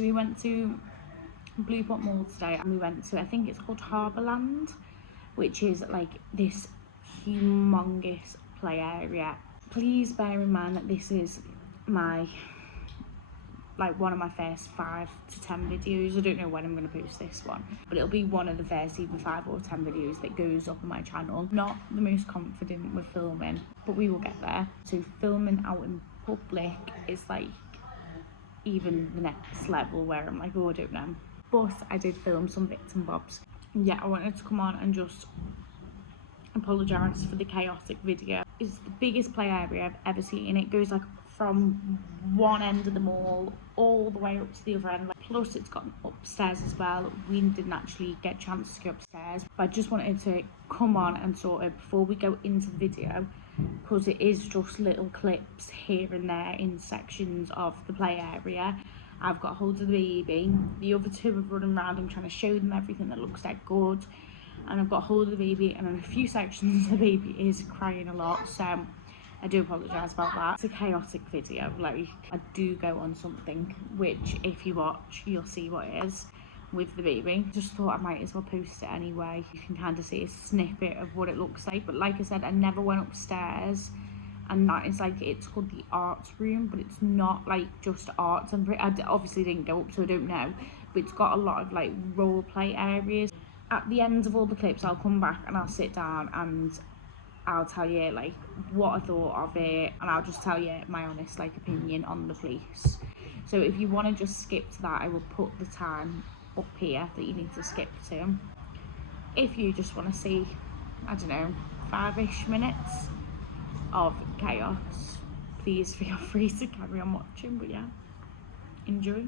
So we went to Blueport Mall today, and we went to, I think it's called HarbourLand, which is like this humongous play area. Please bear in mind that this is my one of my first 5 to 10 videos. I don't know when I'm going to post this one, but it'll be one of the first either 5 or 10 videos that goes up on my channel. Not the most confident with filming, but we will get there. So filming out in public is like even the next level where I'm like, oh, I don't know. But I did film some bits and bobs. Yeah, I wanted to come on and just apologise for the chaotic video. It's the biggest play area I've ever seen. It goes like from one end of the mall all the way up to the other end. Plus it's got upstairs as well. We didn't actually get a chance to go upstairs, but I just wanted to come on and sort of, before we go into the video, because it is just little clips here and there in sections of the play area. I've got hold of the baby. The other two are running around. I'm trying to show them everything that looks like good. And I've got hold of the baby, and in a few sections the baby is crying a lot. So I do apologise about that. It's a chaotic video. Like, I do go on something, which if you watch, you'll see what it is with the baby. Just thought I might as well post it anyway. You can kind of see a snippet of what it looks like. But like I said, I never went upstairs. And that is like, it's called the arts room, but it's not like just arts. I obviously didn't go up, so I don't know. But it's got a lot of like role play areas. At the end of all the clips, I'll come back and I'll sit down and I'll tell you like what I thought of it, and I'll just tell you my honest like opinion on the place. So if you want to just skip to that, I will put the time up here that you need to skip to. If you just want to see, I don't know, 5-ish minutes of chaos, please feel free to carry on watching. But yeah, enjoy.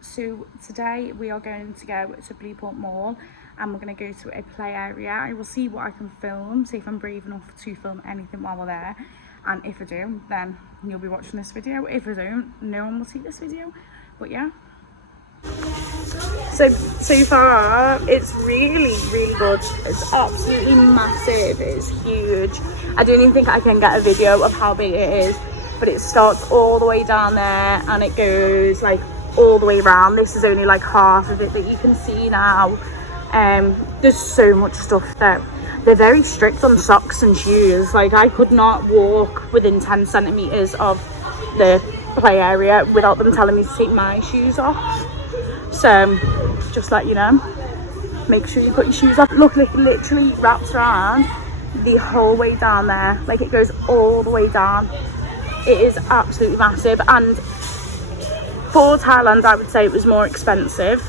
So today we are going to go to Blueport Mall, and we're going to go to a play area. I will see what I can film, see if I'm brave enough to film anything while we're there, and if I do, then you'll be watching this video. If I don't, no one will see this video. But yeah, so far it's really good. It's absolutely massive. It's huge. I don't even think I can get a video of how big it is, but it starts all the way down there and it goes like all the way around. This is only like half of it that you can see now. There's so much stuff there. They're very strict on socks and shoes. Like, I could not walk within 10 centimeters of the play area without them telling me to take my shoes off. So just let you know, make sure you put your shoes off. Look, it literally wraps around the whole way down there. Like, it goes all the way down. It is absolutely massive. And for Thailand, I would say it was more expensive.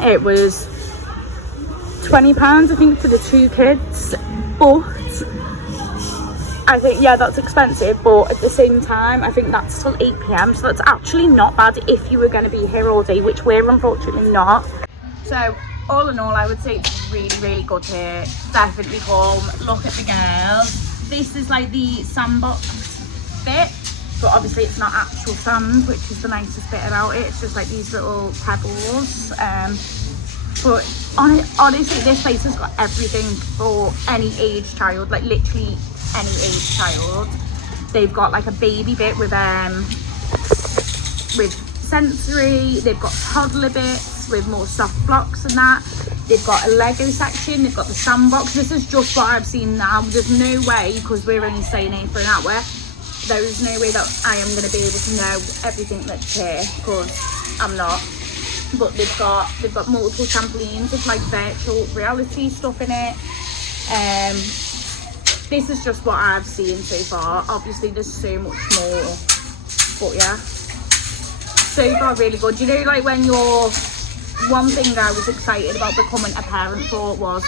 It was £20, I think, for the 2 kids. But I think, yeah, that's expensive. But at the same time, I think that's till 8 PM. So that's actually not bad if you were going to be here all day, which we're unfortunately not. So all in all, I would say it's really good here. Definitely calm. Look at the girls. This is like the sandbox bit. But obviously it's not actual sand, which is the nicest bit about it. It's just like these little pebbles. But honestly, this place has got everything for any age child, like literally any age child. They've got like a baby bit with sensory. They've got toddler bits with more soft blocks and that. They've got a Lego section. They've got the sandbox. This is just what I've seen now. There's no way, because we're only staying here for an hour, there is no way that I am going to be able to know everything that's here, because I'm not. But they've got multiple trampolines with like virtual reality stuff in it. This is just what I've seen so far. Obviously there's so much more, but yeah, so far really good. You know, like when you're, one thing I was excited about becoming a parent for was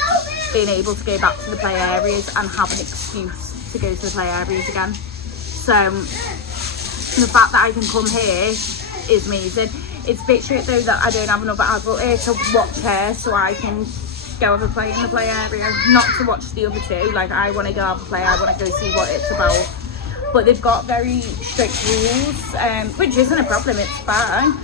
being able to go back to the play areas and have an excuse to go to the play areas again. So the fact that I can come here is amazing. It's a bit shit though that I don't have another adult here to watch her, so I can go have a play in the play area, not to watch the other two. Like, I want to go have a play, I want to go see what it's about. But they've got very strict rules, which isn't a problem, it's fine.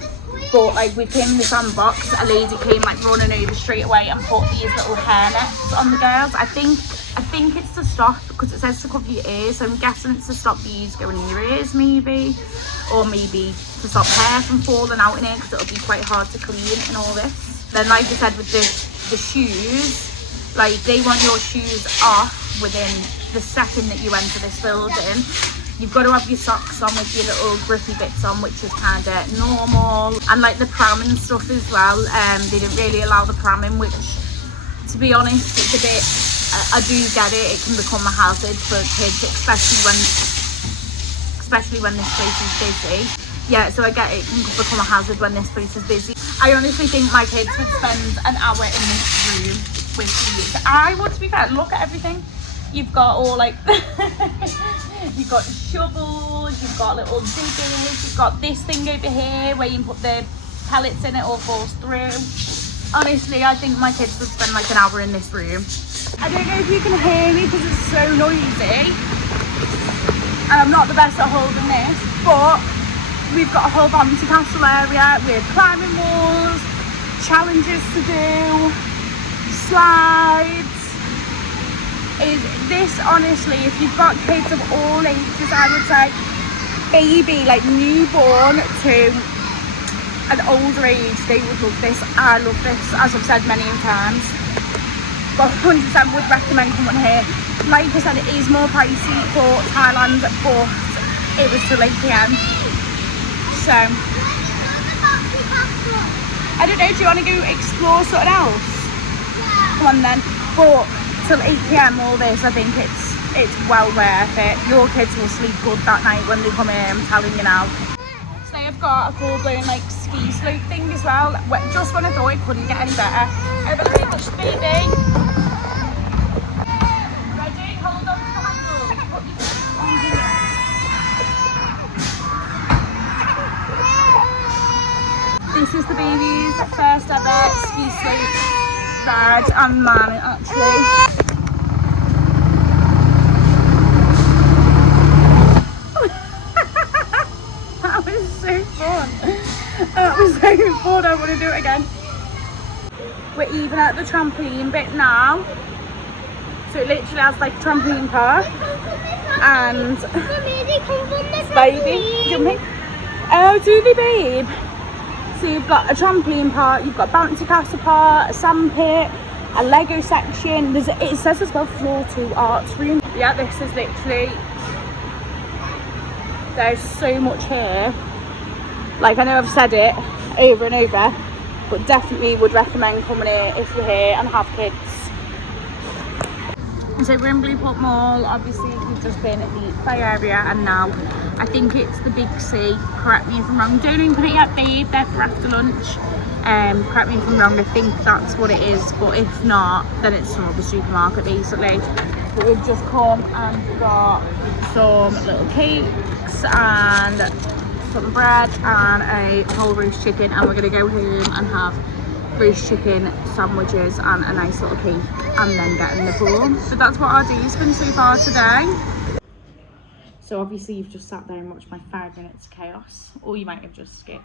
But like, we came in the sandbox, a lady came like running over straight away and put these little hair nets on the girls. I think it's to stop, because it says to cover your ears, so I'm guessing it's to stop these going in your ears maybe. or maybe to stop hair from falling out in it, because it'll be quite hard to clean and all this. Then like I said with the shoes, like they want your shoes off within the second that you enter this building. You've got to have your socks on with your little grippy bits on, which is kind of normal. And like the pram and stuff as well, they didn't really allow the pram in, which to be honest, it's a bit, I do get it, it can become a hazard for kids, especially when this place is busy. Yeah, so I get it can become a hazard when this place is busy. I honestly think my kids would spend an hour in this room with these. I would, to be fair, look at everything. You've got all like, you've got shovels, you've got little diggers, you've got this thing over here where you can put the pellets in, it all falls through. Honestly, I think my kids would spend like an hour in this room. I don't know if you can hear me because it's so noisy. And I'm not the best at holding this, but we've got a whole bouncy castle area with climbing walls, challenges to do, slides. Is this, honestly, if you've got kids of all ages, I would say baby, like newborn to an older age, they would love this. I love this, as I've said many times. But 100% would recommend coming here. Like I said, it is more pricey for Thailand, but it was till 8 PM. So I don't know, do you want to go explore something else? Come on then. But till 8 PM all this, I think it's well worth it. Your kids will sleep good that night when they come here, I'm telling you now. So I've got a full-blown like ski slope thing as well. Just when I thought it couldn't get any better. Over here, this baby. Ready? Hold on to the handle. Put your feet on here. This is the baby's first ever ski slope ride, and man, it actually. That was so fun. That was so fun. I want to do it again. We're even at the trampoline bit now. So it literally has like a trampoline park. And baby jumping. Oh, do they, babe? So you've got a trampoline park, you've got a bouncy castle part, a sand pit, a Lego section. It says as well floor 2 arts room. Yeah, this is literally, there's so much here. Like, I know I've said it over and over, but definitely would recommend coming here if you're here and have kids. So we're in Blueport Mall. Obviously we've just been at the play area, and now I think it's the Big C. Correct me if I'm wrong. Don't open it yet, babe. They're for after lunch. Correct me if I'm wrong. I think that's what it is, but if not, then it's some other supermarket basically. But we've just come and got some little cakes and some bread and a whole roast chicken, and we're gonna go home and have roast chicken sandwiches and a nice little cake, and then get in the pool. So that's what our day's been so far today. So obviously you've just sat there and watched my 5 minutes of chaos, or you might have just skipped.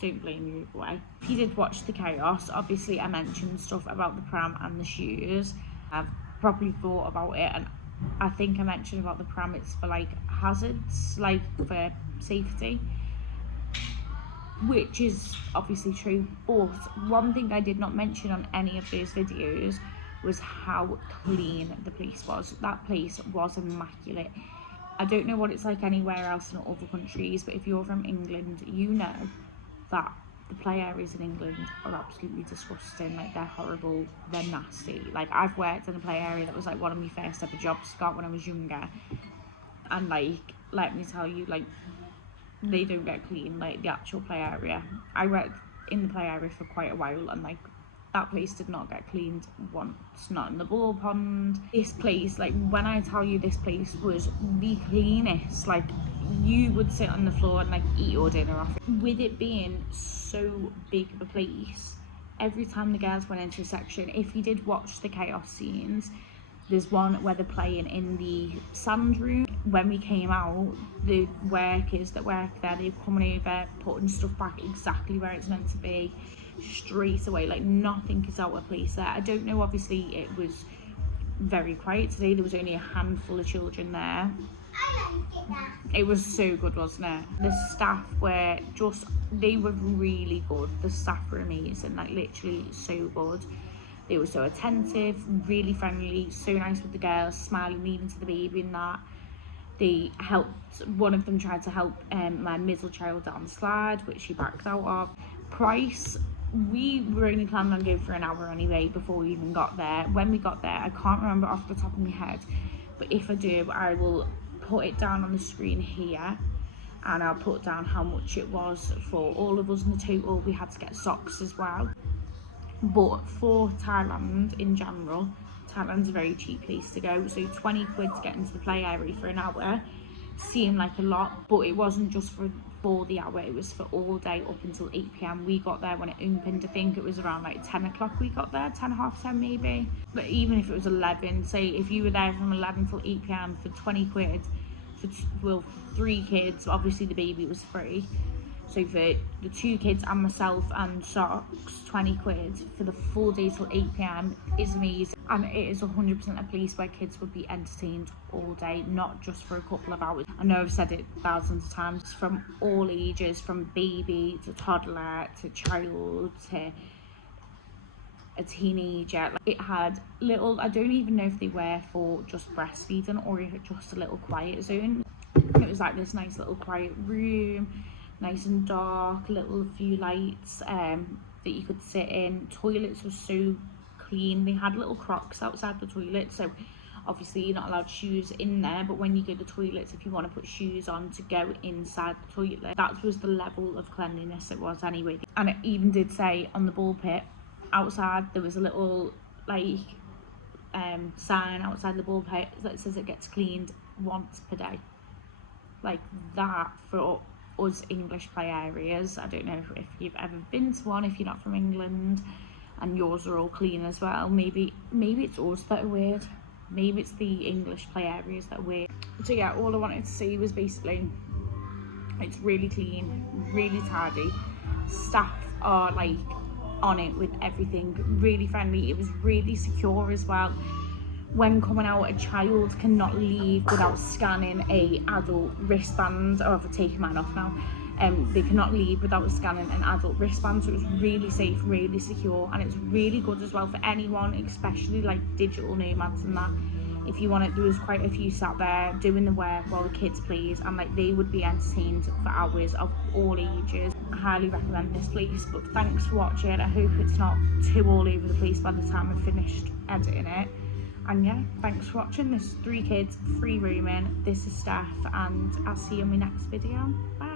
Don't blame you either way. If you did watch the chaos, obviously I mentioned stuff about the pram and the shoes. I've properly thought about it, and I think I mentioned about the pram, it's for like hazards, like for safety, which is obviously true. But one thing I did not mention on any of those videos was how clean the place was. That place was immaculate. I don't know what it's like anywhere else in other countries, but if you're from England, you know that the play areas in England are absolutely disgusting. Like, they're horrible, they're nasty. Like, I've worked in a play area that was like one of my first ever jobs, got when I was younger, and like, let me tell you, like, they don't get clean, like the actual play area. I worked in the play area for quite a while, and like, that place did not get cleaned once, not in the ball pond. This place, like, when I tell you this place was the cleanest, like, you would sit on the floor and like eat your dinner off it. With it being so big of a place, every time the girls went into a section, if you did watch the chaos scenes, there's one where they're playing in the sand room. When we came out, the workers that work there, they're coming over, putting stuff back exactly where it's meant to be, straight away. Like, nothing is out of place there. I don't know, obviously it was very quiet today, there was only a handful of children there, It was so good, wasn't it? The staff were just, they were really good. The staff were amazing, like literally so good. They were so attentive, really friendly, so nice with the girls, smiling even to the baby and that. They helped, one of them tried to help my middle child down the slide, which she backed out of. Price, we were only planning on going for an hour anyway before we even got there. When we got there, I can't remember off the top of my head, but if I do, I will put it down on the screen here, and I'll put down how much it was for all of us in the total. We had to get socks as well. But for Thailand in general, Thailand's a very cheap place to go, so 20 quid to get into the play area for an hour seemed like a lot, but it wasn't just for the hour, it was for all day up until 8 p.m. We got there when it opened. I think it was around like 10 o'clock we got there, 10, half 10 maybe. But even if it was 11, say if you were there from 11 till 8 p.m. for 20 quid, for 3 kids, obviously the baby was free. So for the 2 kids and myself and socks, 20 quid for the full day till 8 p.m. is amazing. And it is 100% a place where kids would be entertained all day, not just for a couple of hours. I know I've said it thousands of times, from all ages, from baby to toddler to child to a teenager. Like, it had little, I don't even know if they were for just breastfeeding or if it's just a little quiet zone. It was like this nice little quiet room, nice and dark, little few lights that you could sit in. Toilets were so clean. They had little crocs outside the toilet, so obviously you're not allowed shoes in there, but when you go to the toilets, if you want to put shoes on to go inside the toilet, that was the level of cleanliness it was anyway. And it even did say on the ball pit outside, there was a little like sign outside the ball pit that says it gets cleaned once per day. Like that for us English play areas. I don't know if you've ever been to one, if you're not from England and yours are all clean as well. Maybe it's us that are weird. Maybe it's the English play areas that are weird. So yeah, all I wanted to say was basically it's really clean, really tidy. Staff are like on it with everything, really friendly. It was really secure as well. When coming out, a child cannot leave without scanning a adult wristband. Oh, I've taken mine off now. They cannot leave without scanning an adult wristband, so it was really safe, really secure, and it's really good as well for anyone, especially like digital nomads and that. If you want it, there was quite a few sat there doing the work while the kids plays, and like they would be entertained for hours of all ages. I highly recommend this place, but thanks for watching. I hope it's not too all over the place by the time I've finished editing it. And yeah, thanks for watching. This is 3 kids, free rooming. This is Steph, and I'll see you in my next video. Bye.